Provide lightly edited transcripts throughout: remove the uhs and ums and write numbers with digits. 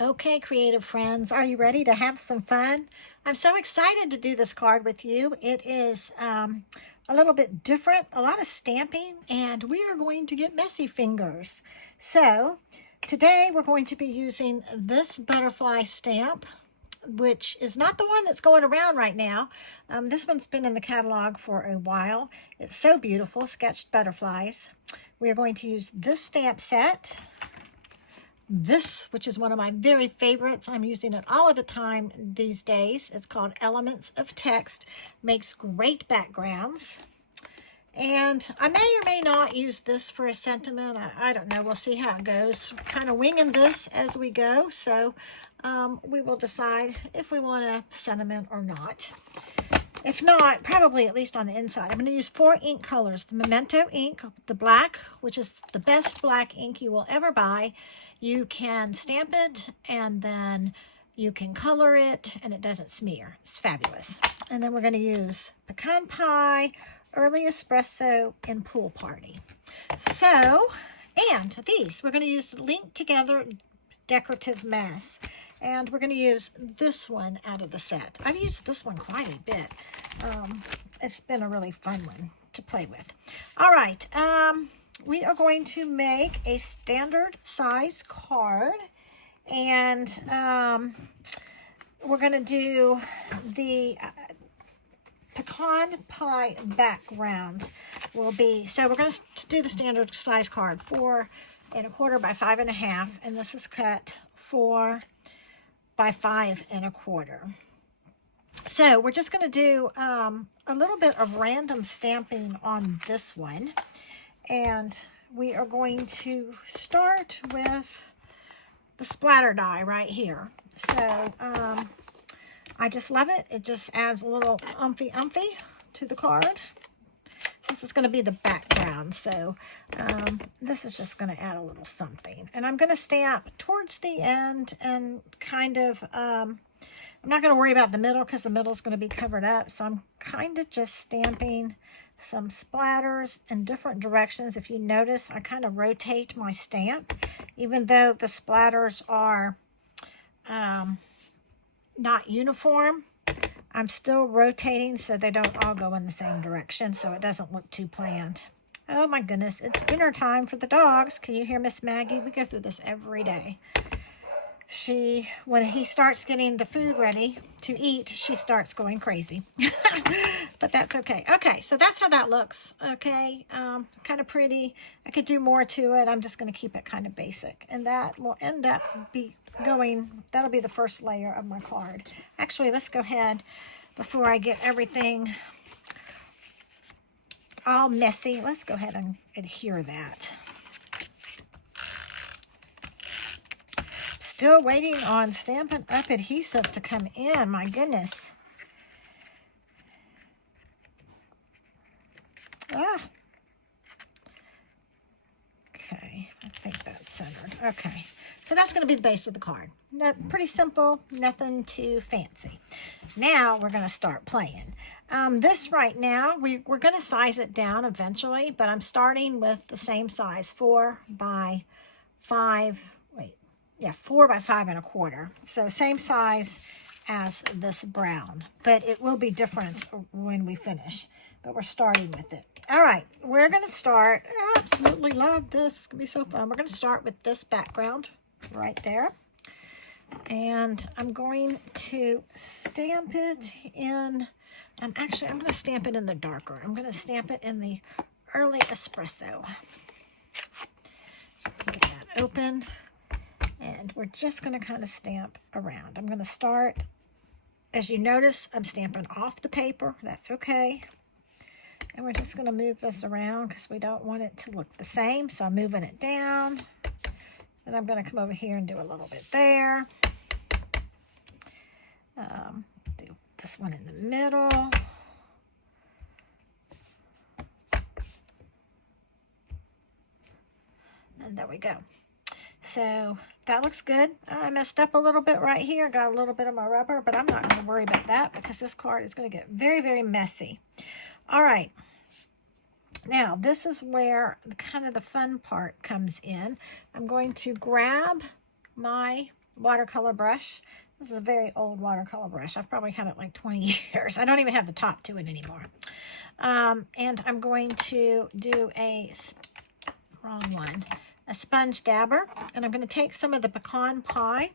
Okay, creative friends, are you ready to have some fun? I'm so excited to do this card with you. It is a little bit different, a lot of stamping, and we are going to get messy fingers. So today we're going to be using this butterfly stamp, which is not the one that's going around right now. This one's been in the catalog for a while. It's so beautiful, sketched butterflies. We are going to use this stamp set. This, which is one of my very favorites. I'm using it all of the time these days. It's called Elements of Text. Makes great backgrounds. And I may or may not use this for a sentiment. I don't know. We'll see how it goes. Kind of winging this as we go. So we will decide if we want a sentiment or not. If not, probably at least on the inside. I'm going to use 4 ink colors. The Memento ink, the black, which is the best black ink you will ever buy. You can stamp it and then you can color it and it doesn't smear. It's fabulous. And then we're going to use Pecan Pie, Early Espresso, and Pool Party. So, and these, we're going to use Linked Together Decorative Mess. And we're going to use this one out of the set. I've used this one quite a bit. It's been a really fun one to play with. All right. We are going to make a standard size card. And we're going to do the pecan pie background will be, so we're going to do the standard size card, 4 1/4 by 5 1/2. And this is cut 4 by 5 1/4. So we're just going to do a little bit of random stamping on this one. And we are going to start with the splatter die right here. So I just love it. It just adds a little umphy to the card. This is going to be the background, so this is just going to add a little something. And I'm going to stamp towards the end and kind of, I'm not going to worry about the middle because the middle is going to be covered up. So I'm kind of just stamping some splatters in different directions. If you notice, I kind of rotate my stamp, even though the splatters are not uniform. I'm still rotating so they don't all go in the same direction, so it doesn't look too planned. Oh my goodness, it's dinner time for the dogs. Can you hear Miss Maggie? We go through this every day. When he starts getting the food ready to eat, she starts going crazy. But that's okay. Okay, so that's how that looks. Okay, kind of pretty. I could do more to it. I'm just going to keep it kind of basic. And that will end up that'll be the first layer of my card. Actually, let's go ahead before I get everything all messy. Let's go ahead and adhere that. Still waiting on Stampin' Up! Adhesive to come in. My goodness. Okay, I think that's centered. Okay, so that's going to be the base of the card. Pretty simple, nothing too fancy. Now we're going to start playing. This right now, we're going to size it down eventually, but I'm starting with the same size, 4 by 5. 4 by 5 1/4. So same size as this brown, but it will be different when we finish. But we're starting with it. All right, we're going to start. I absolutely love this. It's going to be so fun. We're going to start with this background right there. And I'm going to stamp it in, I'm going to stamp it in the darker. I'm going to stamp it in the Early Espresso. So get that open. And we're just going to kind of stamp around. I'm going to start, as you notice, I'm stamping off the paper. That's okay. And we're just going to move this around because we don't want it to look the same. So I'm moving it down. Then I'm going to come over here and do a little bit there. Do this one in the middle. And there we go. So that looks good. I messed up a little bit right here. Got a little bit of my rubber, but I'm not going to worry about that because this card is going to get very, very messy. All right. Now, this is where kind of the fun part comes in. I'm going to grab my watercolor brush. This is a very old watercolor brush. I've probably had it like 20 years. I don't even have the top to it anymore. And I'm going to do a sponge dabber. And I'm going to take some of the pecan pie.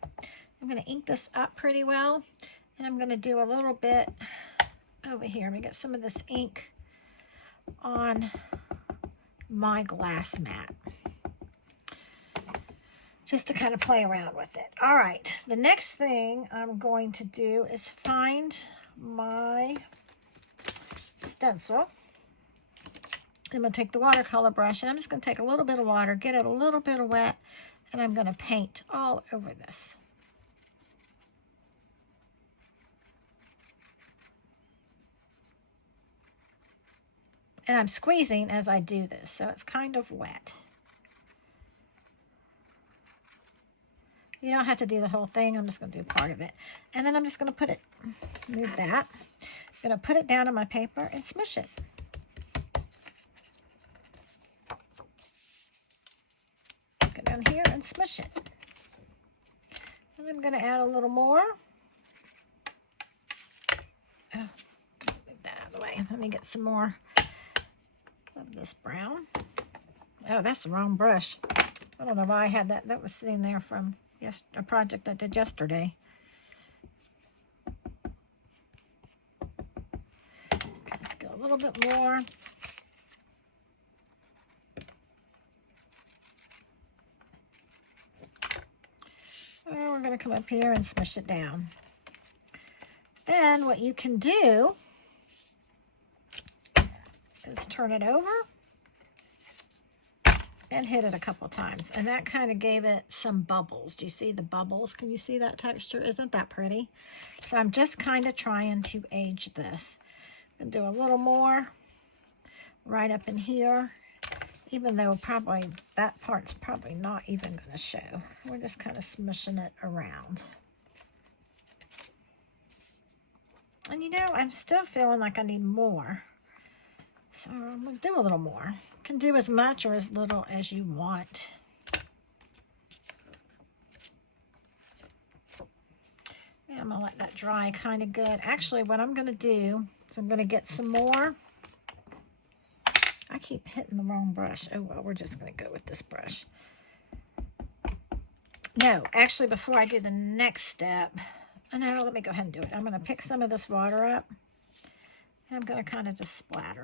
I'm going to ink this up pretty well. And I'm going to do a little bit over here. I'm going to get some of this ink on my glass mat, just to kind of play around with it. All right, the next thing I'm going to do is find my stencil. I'm going to take the watercolor brush, and I'm just going to take a little bit of water, get it a little bit of wet, and I'm going to paint all over this. And I'm squeezing as I do this, so it's kind of wet. You don't have to do the whole thing. I'm just going to do part of it. And then I'm just going to put it, move that. I'm going to put it down on my paper and smush it. Go down here and smush it. And I'm going to add a little more. Oh, move that out of the way. Let me get some more of this brown. Oh, that's the wrong brush. I don't know why I had that. That was sitting there from a project I did yesterday. Okay, let's go a little bit more. And we're going to come up here and smush it down. Then what you can do is turn it over and hit it a couple times, and that kind of gave it some bubbles. Do you see the bubbles? Can you see that texture? Isn't that pretty? So I'm just kind of trying to age this. I'm gonna do a little more right up in here, even though probably that part's probably not even going to show. We're just kind of smushing it around. And you know, I'm still feeling like I need more. So I'm going to do a little more. You can do as much or as little as you want. And I'm going to let that dry kind of good. Actually, what I'm going to do is I'm going to get some more. I keep hitting the wrong brush. Oh, well, we're just going to go with this brush. No, actually, before I do the next step, no, let me go ahead and do it. I'm going to pick some of this water up, and I'm going to kind of just splatter.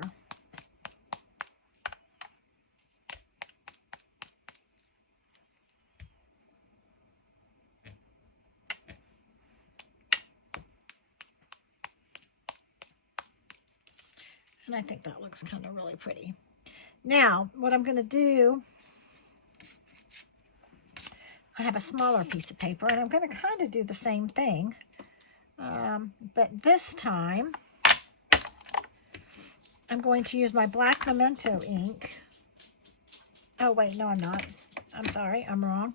And I think that looks kind of really pretty. Now, what I'm going to do, I have a smaller piece of paper, and I'm going to kind of do the same thing. But this time, I'm going to use my black memento ink. Oh, wait, no, I'm not. I'm sorry, I'm wrong.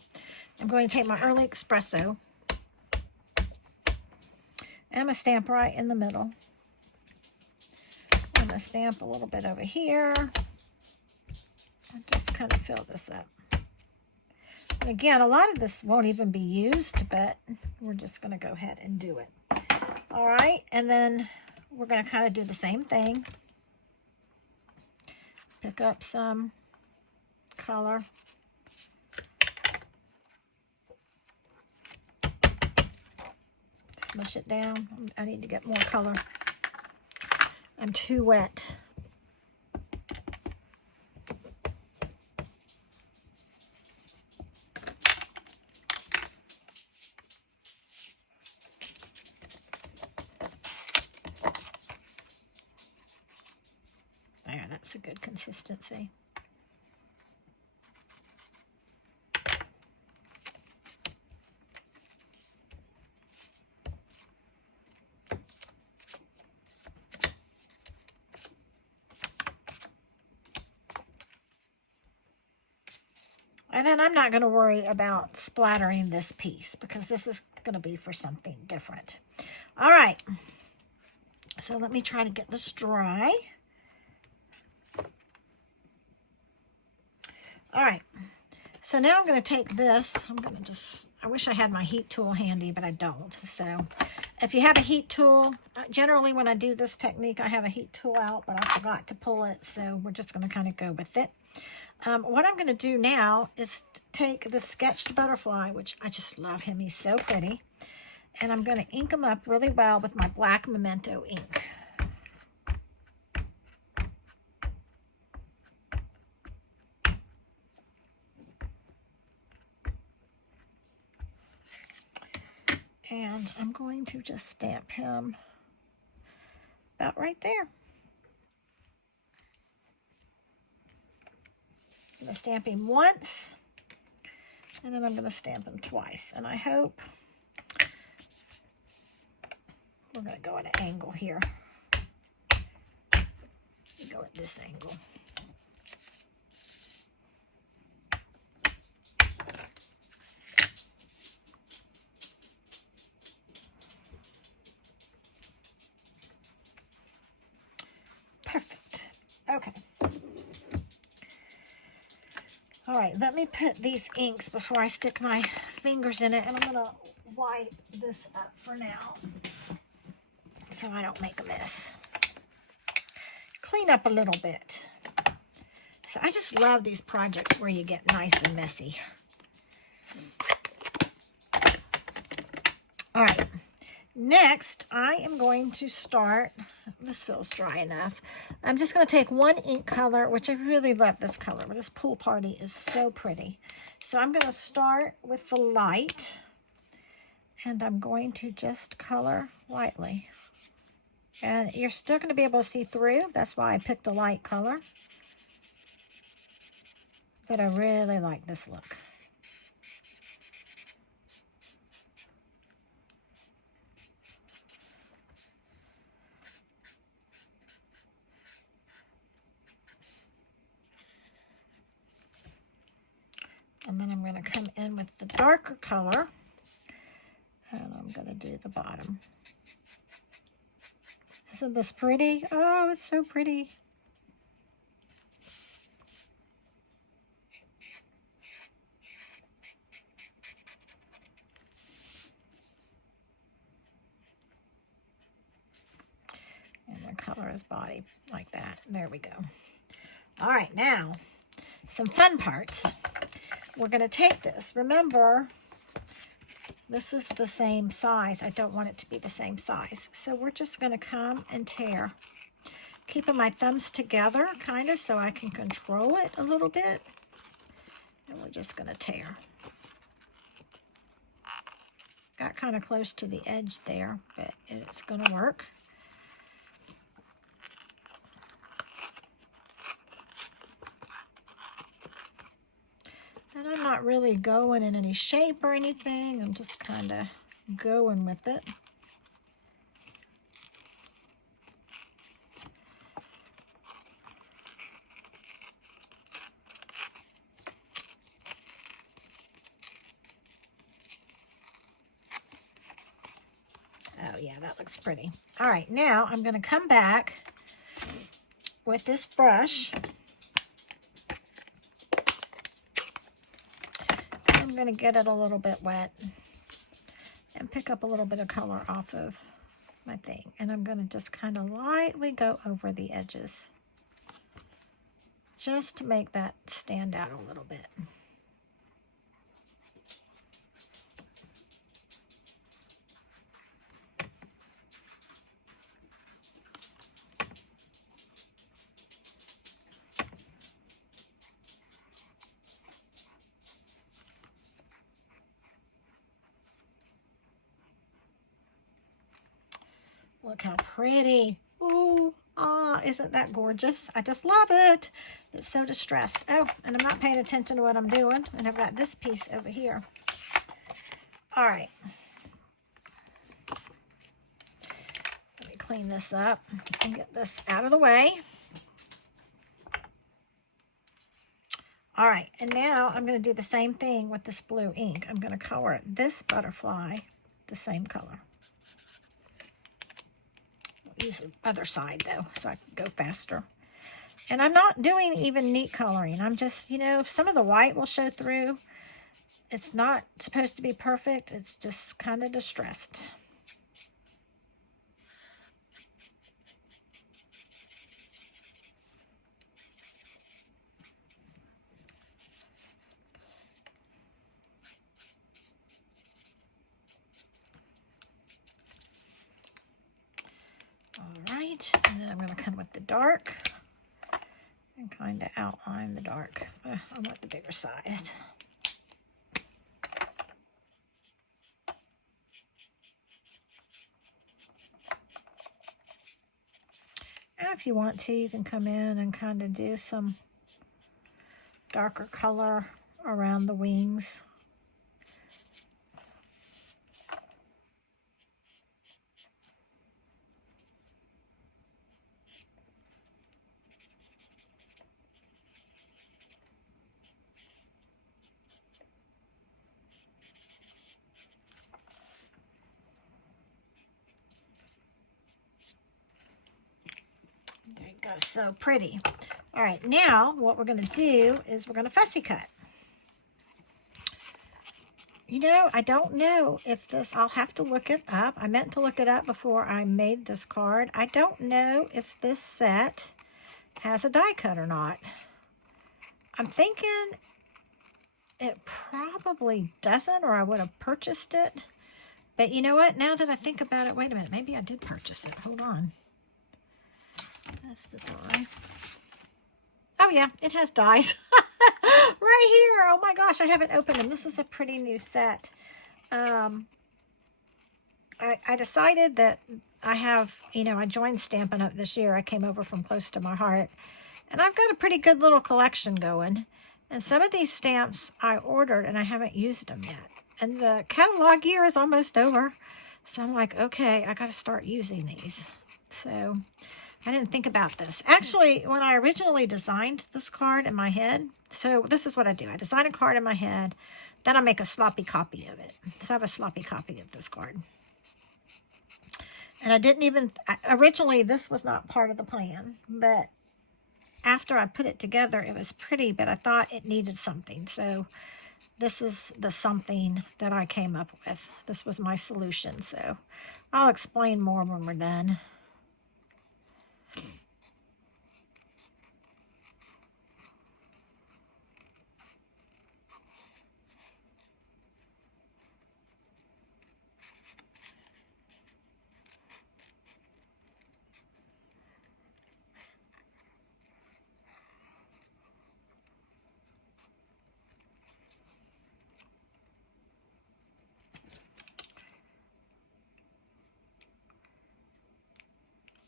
I'm going to take my early espresso, and I'm going to stamp right in the middle. I'm going to stamp a little bit over here. And just kind of fill this up. And again, a lot of this won't even be used, but we're just going to go ahead and do it. All right, and then we're going to kind of do the same thing. Pick up some color. Smush it down. I need to get more color. I'm too wet. There, that's a good consistency. And then I'm not going to worry about splattering this piece because this is going to be for something different. All right. So let me try to get this dry. All right. So now I'm going to take this. I wish I had my heat tool handy, but I don't. So if you have a heat tool, generally when I do this technique, I have a heat tool out, but I forgot to pull it. So we're just going to kind of go with it. What I'm going to do now is take the sketched butterfly, which I just love him. He's so pretty. And I'm going to ink him up really well with my black Memento ink. And I'm going to just stamp him about right there. I'm going to stamp him once, and then I'm going to stamp him twice. And I hope we're going to go at an angle here. Go at this angle. Perfect. Okay. All right, let me put these inks before I stick my fingers in it, and I'm going to wipe this up for now so I don't make a mess. Clean up a little bit. So I just love these projects where you get nice and messy. All right. Next, I am going to start, this feels dry enough. I'm just going to take one ink color, which I really love this color, but this Pool Party is so pretty. So I'm going to start with the light, and I'm going to just color lightly. And you're still going to be able to see through. That's why I picked a light color. But I really like this look. And then I'm going to come in with the darker color, and I'm going to do the bottom. Isn't this pretty? Oh, it's so pretty. And the color his body like that. There we go. All right, now some fun parts. We're going to take this. Remember, this is the same size. I don't want it to be the same size. So we're just going to come and tear. Keeping my thumbs together, kind of, so I can control it a little bit. And we're just going to tear. Got kind of close to the edge there, but it's going to work. And I'm not really going in any shape or anything. I'm just kind of going with it. Oh yeah, that looks pretty. All right, now I'm going to come back with this brush. I'm going to get it a little bit wet and pick up a little bit of color off of my thing. And I'm going to just kind of lightly go over the edges just to make that stand out a little bit. Look how pretty. Ooh, ah, isn't that gorgeous? I just love it. It's so distressed. Oh, and I'm not paying attention to what I'm doing. And I've got this piece over here. All right. Let me clean this up and get this out of the way. All right, and now I'm going to do the same thing with this blue ink. I'm going to color this butterfly the same color. Use the other side though, so I can go faster. And I'm not doing even neat coloring. I'm just, you know, some of the white will show through. It's not supposed to be perfect. It's just kind of distressed. All right, and then I'm going to come with the dark and kind of outline the dark. I want the bigger size. And if you want to, you can come in and kind of do some darker color around the wings. There you go, so pretty. All right, now what we're going to do is we're going to fussy cut. You know, I don't know if this, I'll have to look it up. I meant to look it up before I made this card. I don't know if this set has a die cut or not. I'm thinking it probably doesn't, or I would have purchased it. But you know what? Now that I think about it, wait a minute. Maybe I did purchase it. Hold on. That's the die. Oh yeah, it has dies. Right here. Oh my gosh, I haven't opened them. This is a pretty new set. I decided that I have, you know, I joined Stampin' Up! This year. I came over from Close to My Heart. And I've got a pretty good little collection going. And some of these stamps I ordered and I haven't used them yet. And the catalog year is almost over. So I'm like, okay, I got to start using these. So I didn't think about this. Actually, when I originally designed this card in my head, so this is what I do. I design a card in my head, then I make a sloppy copy of it. So I have a sloppy copy of this card. And I didn't even, originally this was not part of the plan, but after I put it together, it was pretty, but I thought it needed something. So this is the something that I came up with. This was my solution. So I'll explain more when we're done.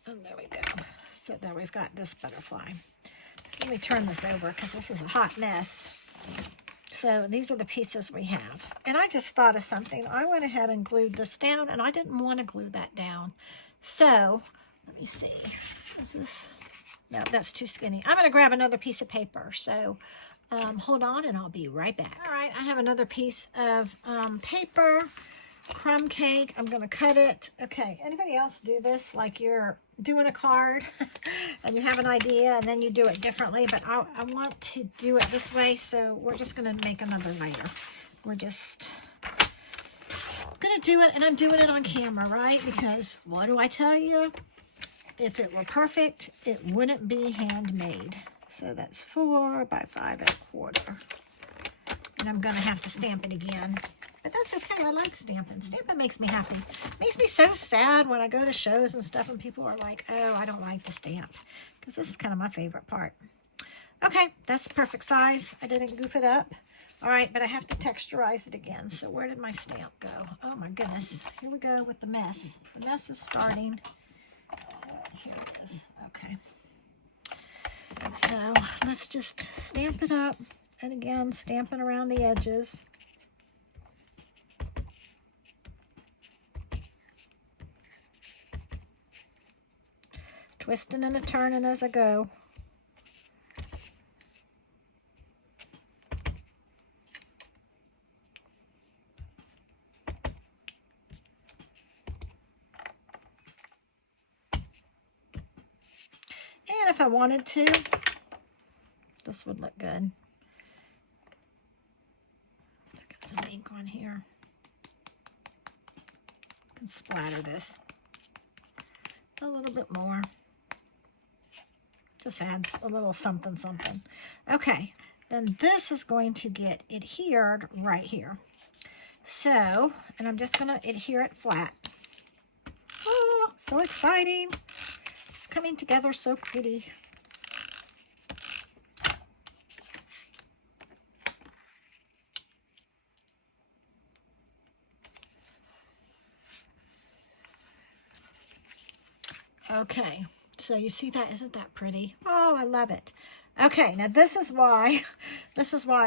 And there we go. So there we've got this butterfly. So let me turn this over because this is a hot mess. So these are the pieces we have. And I just thought of something. I went ahead and glued this down, and I didn't want to glue that down. So let me see. Is this? No, that's too skinny. I'm going to grab another piece of paper. So hold on, and I'll be right back. All right, I have another piece of paper. Crumb cake. I'm going to cut it. Okay, anybody else do this? Like you're doing a card and you have an idea and then you do it differently, but I want to do it this way, so we're just going to make another layer. We're just going to do it, and I'm doing it on camera, right? Because what do I tell you? If it were perfect, it wouldn't be handmade. So that's 4 by 5 1/4. And I'm going to have to stamp it again. But that's okay. I like stamping. Stamping makes me happy. It makes me so sad when I go to shows and stuff and people are like, oh, I don't like to stamp. Because this is kind of my favorite part. Okay, that's the perfect size. I didn't goof it up. All right, but I have to texturize it again. So where did my stamp go? Oh my goodness. Here we go with the mess. The mess is starting. Here it is. Okay. So let's just stamp it up. And again, stamping around the edges. Twisting and a turning as I go. And if I wanted to, This would look good. Let's get some ink on here. I can splatter this a little bit more. Just adds a little something, something. Okay, then this is going to get adhered right here. So, and I'm just going to adhere it flat. Oh, so exciting. It's coming together so pretty. Okay, so you see that? Isn't that pretty? Oh, I love it. Okay, now this is why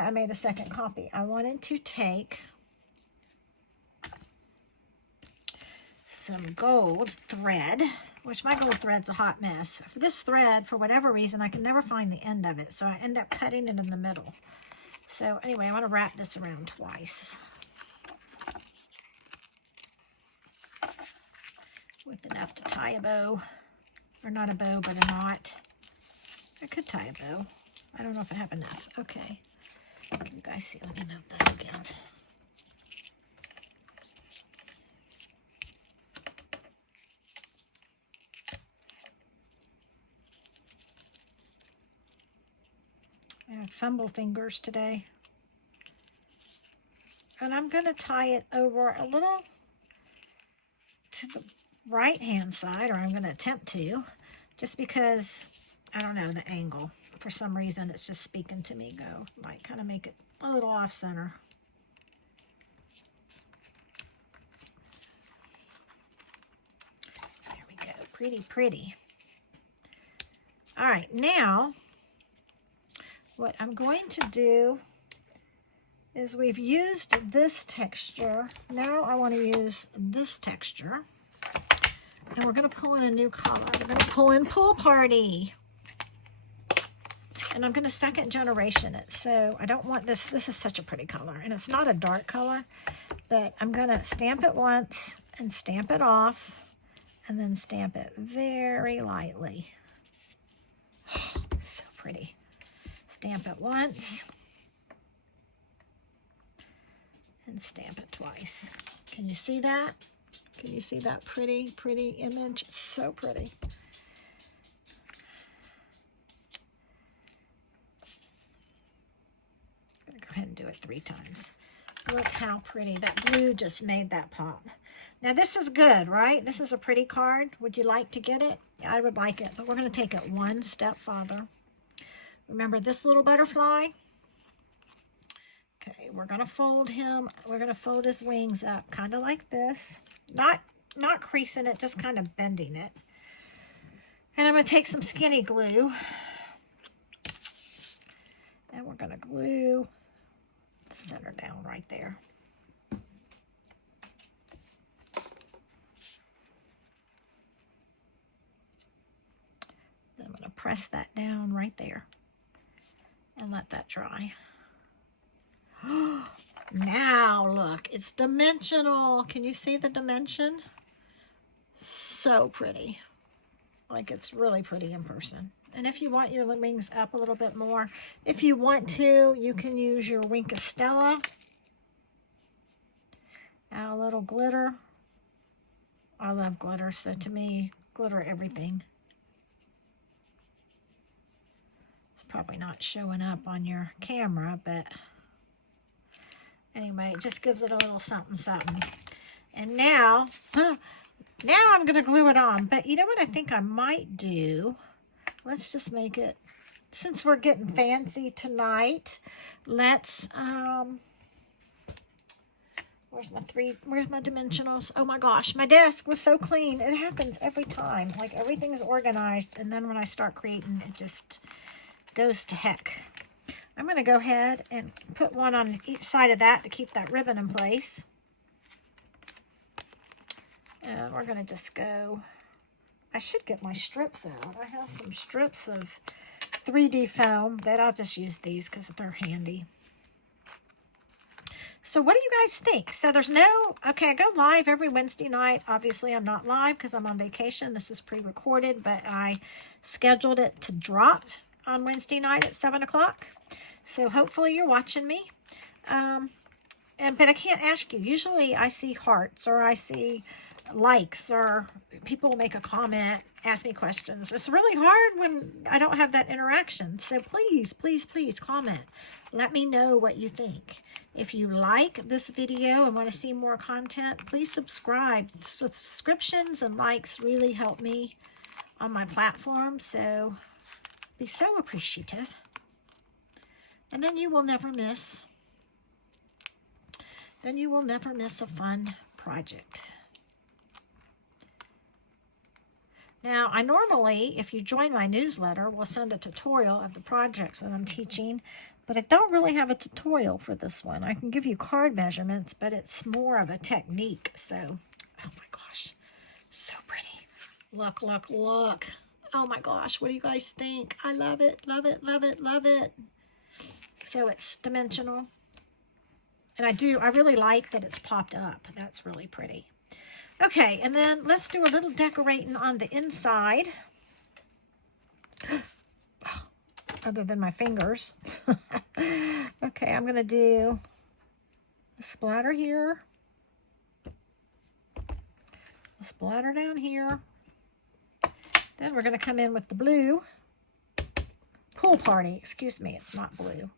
I made a second copy. I wanted to take some gold thread, which my gold thread's a hot mess. This thread, for whatever reason, I can never find the end of it, so I end up cutting it in the middle. So anyway, I want to wrap this around twice with enough to tie a bow, or not a bow, but a knot. I could tie a bow. I don't know if I have enough. Okay, can you guys see? Let me move this again. I have fumble fingers today. And I'm going to tie it over a little to the right-hand side, or I'm going to attempt to, just because, I don't know, the angle. For some reason, it's just speaking to me. Go, might kind of make it a little off-center. There we go. Pretty, pretty. All right, now, what I'm going to do is we've used this texture. Now I want to use this texture. And we're going to pull in a new color. We're going to pull in Pool Party. And I'm going to second generation it. So I don't want this. This is such a pretty color. And it's not a dark color. But I'm going to stamp it once and stamp it off. And then stamp it very lightly. So pretty. Stamp it once. And stamp it twice. Can you see that? Can you see that pretty, pretty image? So pretty. I'm going to go ahead and do it 3 times. Look how pretty. That blue just made that pop. Now this is good, right? This is a pretty card. Would you like to get it? I would like it, but we're going to take it one step farther. Remember this little butterfly? Okay, we're going to fold him. We're going to fold his wings up kind of like this. Not creasing it, just kind of bending it. And I'm going to take some skinny glue. And we're going to glue the center down right there. Then I'm going to press that down right there. And let that dry. Now look, it's dimensional. Can you see the dimension? So pretty. Like, it's really pretty in person. And if you want your wings up a little bit more, if you want to, you can use your Wink of Stella. Add a little glitter. I love glitter, so to me, glitter everything. It's probably not showing up on your camera, but anyway, it just gives it a little something, something. And now I'm going to glue it on. But you know what I think I might do? Let's just make it, since we're getting fancy tonight, let's, where's my dimensionals? Oh my gosh, my desk was so clean. It happens every time. Like, everything's organized, and then when I start creating, it just goes to heck. I'm going to go ahead and put one on each side of that to keep that ribbon in place. And we're going to just go, I should get my strips out. I have some strips of 3D foam, but I'll just use these because they're handy. So what do you guys think? So there's no, okay, I go live every Wednesday night. Obviously, I'm not live because I'm on vacation. This is pre-recorded, but I scheduled it to drop on Wednesday night at 7 o'clock. So hopefully you're watching me. But I can't ask you. Usually I see hearts or I see likes or people will make a comment, ask me questions. It's really hard when I don't have that interaction. So please, please, please comment. Let me know what you think. If you like this video and want to see more content, please subscribe. Subscriptions and likes really help me on my platform. So be so appreciative. And then you will never miss. Then you will never miss a fun project. Now, I normally, if you join my newsletter, will send a tutorial of the projects that I'm teaching, but I don't really have a tutorial for this one. I can give you card measurements, but it's more of a technique. So, oh my gosh, so pretty. Look, look, look. Oh my gosh, what do you guys think? I love it, love it, love it, love it. So it's dimensional. And I really like that it's popped up. That's really pretty. Okay, and then let's do a little decorating on the inside. Other than my fingers. Okay, I'm going to do a splatter here. A splatter down here. Then we're going to come in with the blue. Pool Party, excuse me, it's not blue.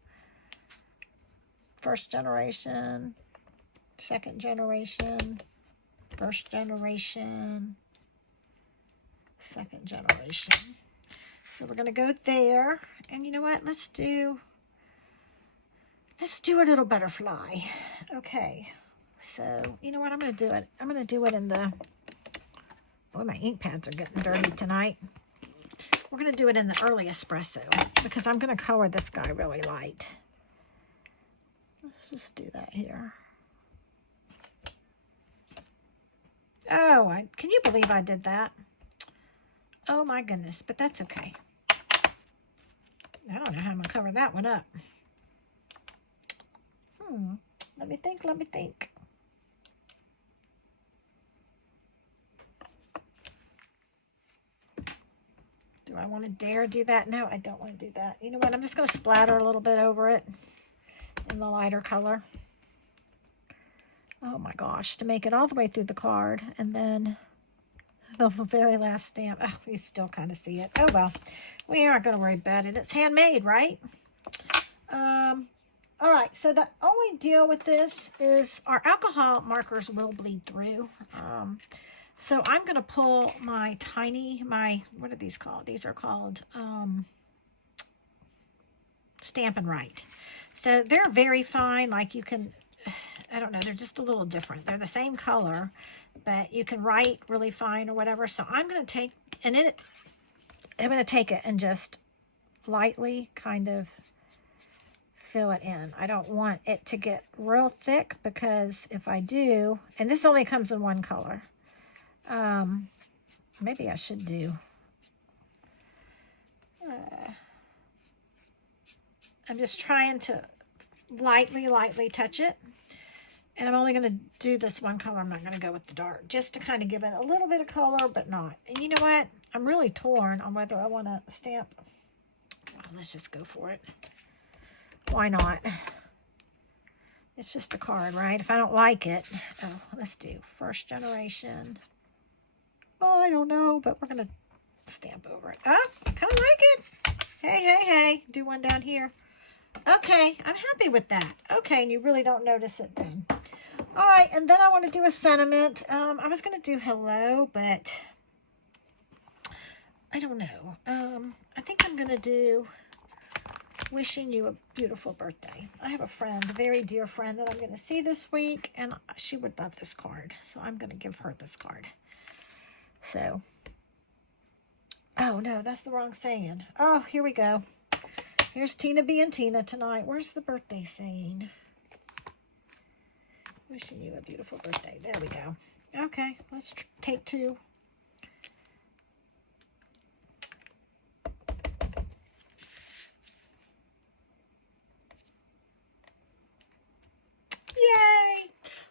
First generation, second generation, first generation, second generation. So we're going to go there. And you know what? Let's do a little butterfly. Okay. So, you know what? I'm going to do it. I'm going to do it in the... Boy, my ink pads are getting dirty tonight. We're going to do it in the early espresso because I'm going to color this guy really light. Let's just do that here. Oh, can you believe I did that? Oh my goodness, but that's okay. I don't know how I'm going to cover that one up. Let me think, let me think. Do I want to dare do that? No, I don't want to do that. You know what? I'm just going to splatter a little bit over it in the lighter color. Oh my gosh, to make it all the way through the card. And then the very last stamp. Oh, you still kind of see it. Oh well, we aren't going to worry about it. It's handmade, right? All right, so the only deal with this is our alcohol markers will bleed through. So I'm going to pull my what are these called? These are called Stampin' Right. So they're very fine, like you can, I don't know, they're just a little different. They're the same color, but you can write really fine or whatever. So I'm going to take, I'm going to take it and just lightly kind of fill it in. I don't want it to get real thick because if I do, and this only comes in one color. Maybe I should do, I'm just trying to lightly touch it. And I'm only going to do this one color. I'm not going to go with the dark, just to kind of give it a little bit of color, but not. And you know what? I'm really torn on whether I want to stamp. Well, let's just go for it. Why not? It's just a card, right? If I don't like it, oh, let's do first generation. Oh, I don't know, but we're going to stamp over it. Oh, I kind of like it. Hey. Do one down here. Okay, I'm happy with that. Okay, and you really don't notice it then. All right, and then I want to do a sentiment. I was going to do hello, but I don't know. I think I'm going to do wishing you a beautiful birthday. I have a friend, a very dear friend that I'm going to see this week, and she would love this card. So I'm going to give her this card. So, oh no, that's the wrong saying. Oh, here we go. Here's Tina being Tina tonight. Where's the birthday saying? Wishing you a beautiful birthday. There we go. Okay, let's take two. Yay!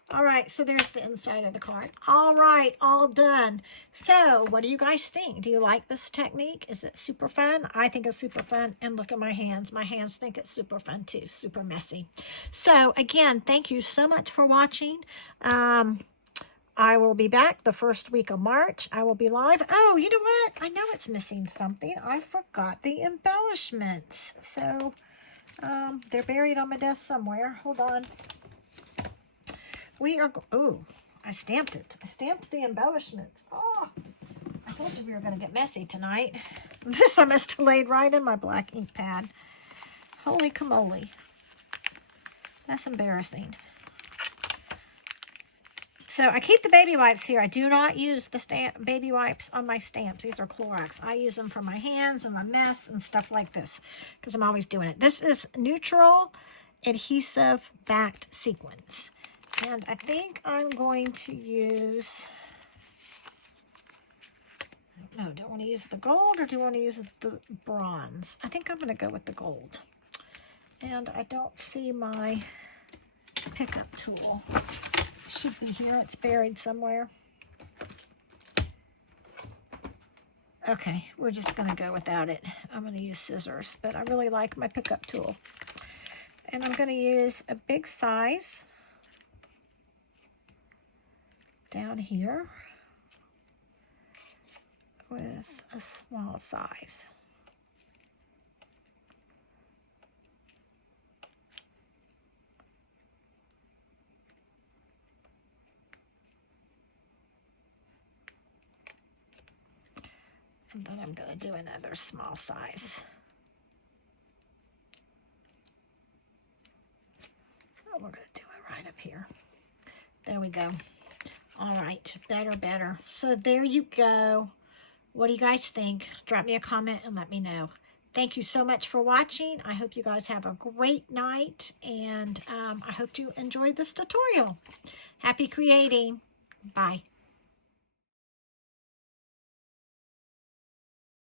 All All right, so there's the inside of the card. All right, all done. So what do you guys think? Do you like this technique? Is it super fun? I think it's super fun. And look at my hands. My hands think it's super fun too, super messy. So again, thank you so much for watching. I will be back the first week of March. I will be live. Oh, you know what? I know it's missing something. I forgot the embellishments. So they're buried on my desk somewhere. Hold on. We are, oh, I stamped it. I stamped the embellishments. Oh, I told you we were going to get messy tonight. This I must have laid right in my black ink pad. Holy camole. That's embarrassing. So I keep the baby wipes here. I do not use the baby wipes on my stamps. These are Clorox. I use them for my hands and my mess and stuff like this because I'm always doing it. This is neutral adhesive backed sequins. And I think I'm going to use, no, do I want to use the gold or do I want to use the bronze? I think I'm going to go with the gold. And I don't see my pickup tool. It should be here. It's buried somewhere. Okay, we're just going to go without it. I'm going to use scissors, but I really like my pickup tool. And I'm going to use a big size down here with a small size. And then I'm going to do another small size. Oh, we're going to do it right up here. There we go. All right, better. So there you go. What do you guys think? Drop me a comment and let me know. Thank you so much for watching. I hope you guys have a great night, and I hope you enjoyed this tutorial. Happy creating. Bye.